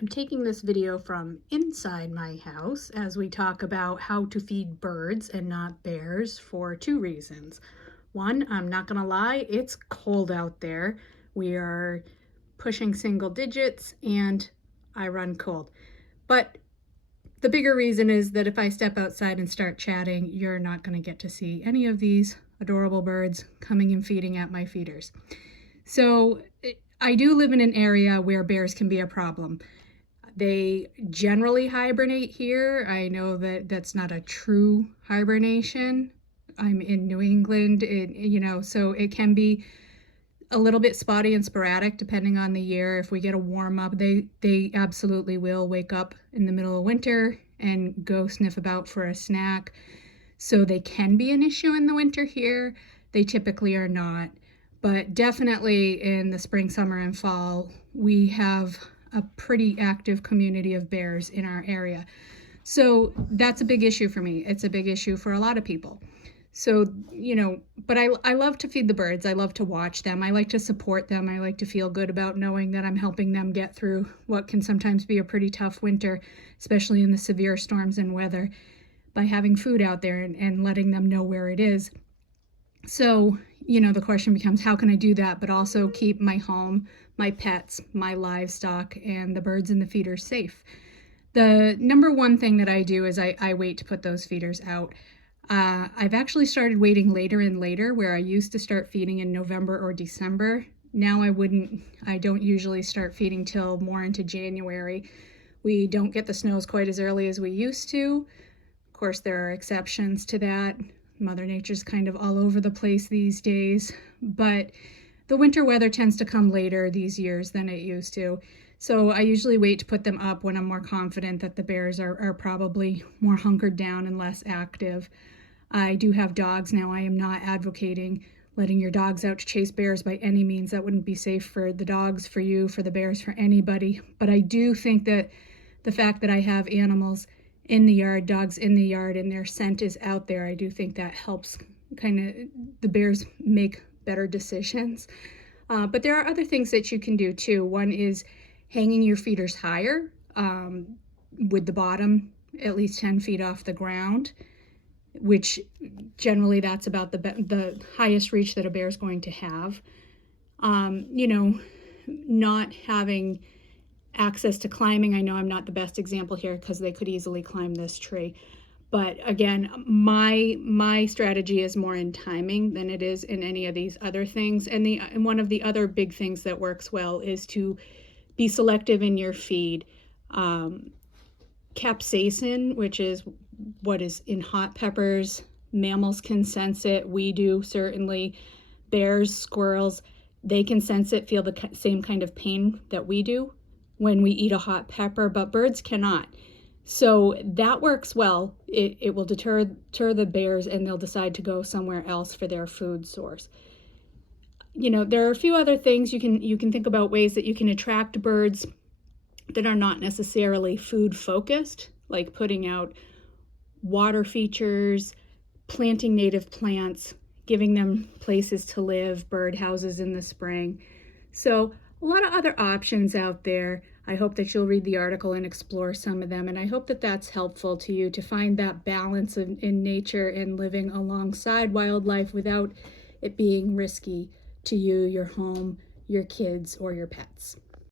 I'm taking this video from inside my house as we talk about how to feed birds and not bears for two reasons. One, I'm not gonna lie, it's cold out there. We are pushing single digits and I run cold. But the bigger reason is that if I step outside and start chatting, you're not gonna get to see any of these adorable birds coming and feeding at my feeders. So I do live in an area where bears can be a problem. They generally hibernate here. I know that that's not a true hibernation. I'm in New England, so it can be a little bit spotty and sporadic depending on the year. If we get a warm up, they absolutely will wake up in the middle of winter and go sniff about for a snack. So they can be an issue in the winter here. They typically are not. But definitely in the spring, summer, and fall, we have a pretty active community of bears in our area. So that's a big issue for me. It's a big issue for a lot of people. So, but I love to feed the birds. I love to watch them. I like to support them. I like to feel good about knowing that I'm helping them get through what can sometimes be a pretty tough winter, especially in the severe storms and weather, by having food out there and letting them know where it is. So, the question becomes, how can I do that, but also keep my home, my pets, my livestock, and the birds and the feeders safe? The number one thing that I do is I wait to put those feeders out. I've actually started waiting later and later, where I used to start feeding in November or December. Now I don't usually start feeding till more into January. We don't get the snows quite as early as we used to. Of course, there are exceptions to that. Mother Nature's kind of all over the place these days, but the winter weather tends to come later these years than it used to. So I usually wait to put them up when I'm more confident that the bears are probably more hunkered down and less active. I do have dogs now. I am not advocating letting your dogs out to chase bears by any means. That wouldn't be safe for the dogs, for you, for the bears, for anybody. But I do think that the fact that I have animals in the yard, dogs in the yard, and their scent is out there, I do think that helps kind of the bears make better decisions. But there are other things that you can do too. One is hanging your feeders higher, with the bottom at least 10 feet off the ground, which generally that's about the highest reach that a bear is going to have. Not having access to climbing. I know I'm not the best example here because they could easily climb this tree. But again, my strategy is more in timing than it is in any of these other things. And one of the other big things that works well is to be selective in your feed. Capsaicin, which is what is in hot peppers, mammals can sense it. We do, certainly. Bears, squirrels, they can sense it, feel the same kind of pain that we do when we eat a hot pepper, but birds cannot. So that works well. It will deter the bears, and they'll decide to go somewhere else for their food source. There are a few other things you can think about, ways that you can attract birds that are not necessarily food focused, like putting out water features, planting native plants, giving them places to live, bird houses in the spring. So a lot of other options out there. I hope that you'll read the article and explore some of them, and I hope that that's helpful to you to find that balance in nature and living alongside wildlife without it being risky to you, your home, your kids, or your pets.